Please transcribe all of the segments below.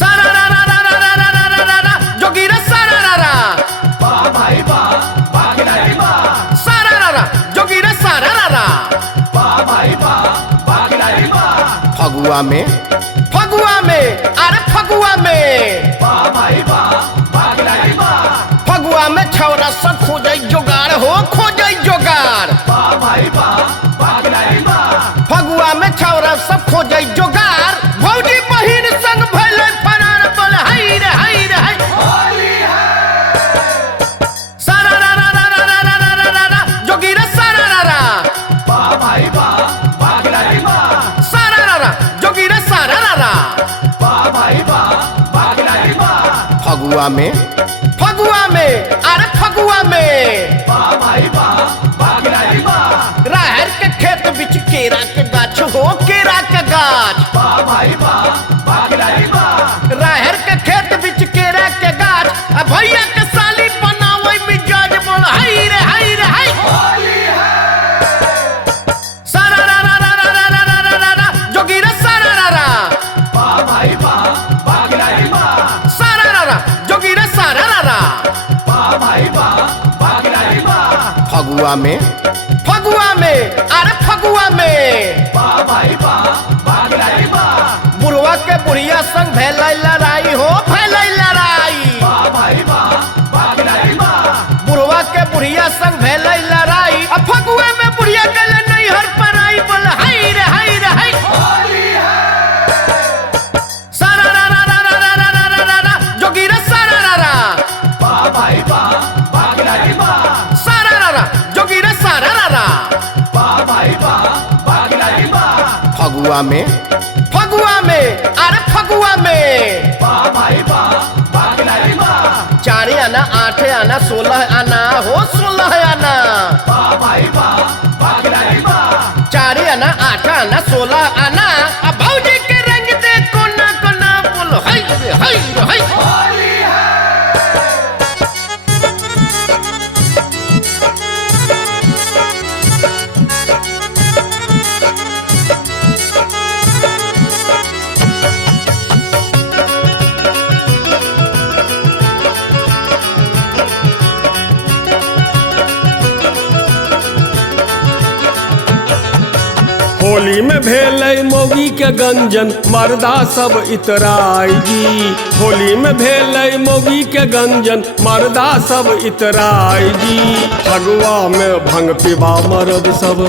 सारा रा रा रा रा रा रा रा रा रा जोगीरा सारा रा रा बा भाई बा खिलाड़ी बा सारा रा रा जोगीरा सारा रा रा बा भाई बा खिलाड़ी बा फगुआ में अरे फगुआ में बा भाई बा खिलाड़ी बा फगुआ में छौरा सब खोजै जोगाड़ हो खोजै जोगाड़ बा भाई बा खिलाड़ी बा फगुआ में छौरा सब खोजै जोगाड़ भौजी बहिन संग भइले फरार बोल हाय रे हाय रे हाय होली है सारा रा रा रा रा रा रा रा रा रा जोगीरा सारा रा रा बा भाई बा खिलाड़ी बा सारा रा रा जोगीरा सारा रा रा बा भाई बा खिलाड़ी बा फगुआ में अरे फगुआ में बा भाई बा खिलाड़ी बा राहर के खेत बिच केरा के गाछ हो केरा के गाछ बा भाई बा खिलाड़ी बा राहर के खेत बिच केरा के गाछ आ भैया के साली बनावे मिजाज बोल हाय रे हाय रे हाय होली है सारा रा रा रा रा रा रा रा रा रा जोगीरा सारा रा रा बा भाई बा खिलाड़ी बा सारा रा रा जोगीरा सारा रा रा बा भाई बा खिलाड़ी बा फगुआ में अरे फगुआ में बा भाई बा खिलाड़ी बा बुढ़वा के बुढ़िया संग भैलै लड़ाई हो भैलै लड़ाई बा भाई बा खिलाड़ी बा बुढ़वा के बुढ़िया संग भैलै लड़ाई अब फगुए में बुढ़िया गले नहीं हर पर आई बोल हाय रे हाय रे हाय होली है सारा रा रा रा रा रा रा रा रा रा जोगीरा सारा रा रा बा भाई बा खिलाड़ी बा सारा रा रा जोगीरा सारा रा रा बा भाई बा खिलाड़ी बा फगुआ में अरे फगुआ में बा भाई बा खिलाड़ी बा 4 आना 8 आना 16 आना हो 16 आना बा भाई बा खिलाड़ी बा 4 आना 8 आना 16 आना अब भौजी के रंग दे कोना कोना बोल हाय रे हाय रे हाय होली है होली में भेलै मौगी के गंजन मर्दा सब इतराई जी होली में भेलै मौगी के गंजन मर्दा सब इतराई जी फगुआ में भंग पीबा मर्द सब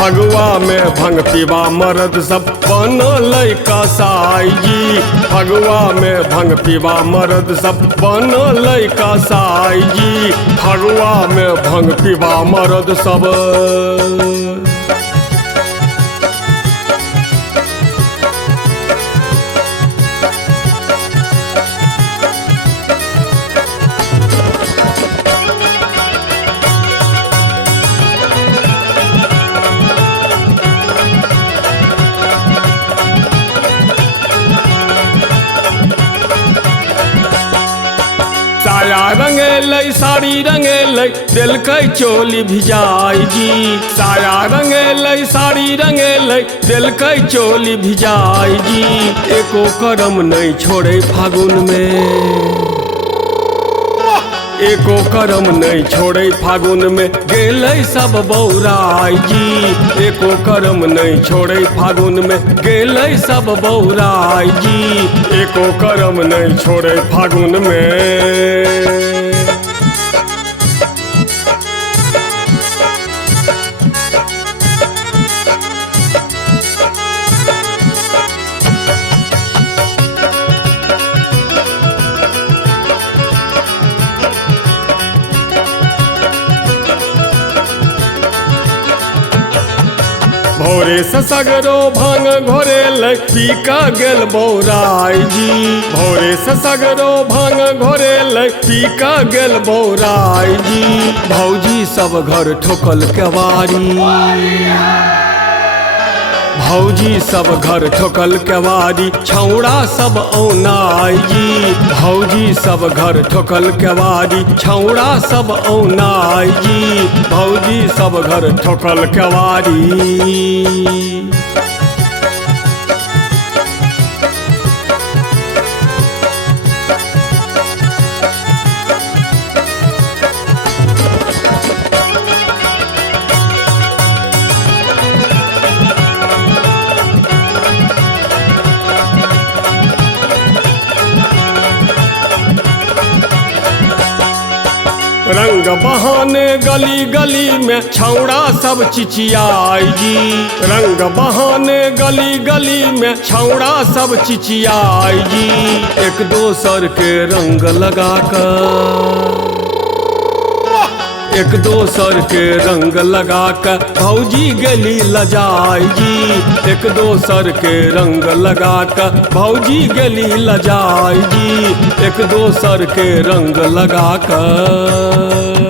फगुआ में भंग पीबा मर्द सब बनल कसाई जी फगुआ में भंग पीबा मर्द सब बनल कसाई जी फगुआ में भंग पीबा मर्द सब साया रंगेलै साड़ी रंगेलै दिलकै चोली भिजाई जी साया रंगेलै साड़ी रंगेलै दिलकै चोली भिजाई जी एको करम नहीं छोड़े फागुन में एको करम नहीं छोड़े फागुन में गेलै सब बौराई जी एको करम नहीं छोड़े फागुन में गेलै सब बौराई जी एको करम नहीं छोड़े फागुन में भोरे से सगरो भांग घोरेलै पीका गेल बौराई जी भोरे से सगरो भांग घोरेलै पीका गेल बौराई जी भौजी सब घर ठोकल केवारी भौजी सब घर ठोकल केवारी छौड़ा सब औनाई जी भौजी सब घर ठोकल केवारी छौड़ा सब औनाई जी भौजी सब घर ठोकल केवारी रंग बहाने गली गली में छौड़ा सब चिचियाई जी। रंग बहाने गली गली में छौड़ा सब चिचियाई जी। एक दोसर के रंग लगाकर एक दोसर के रंग लगाकर भौजी गेली लजाई जी। एक दोसर के रंग लगाकर भौजी गेली लजाई जी। एक दोसर के रंग लगाकर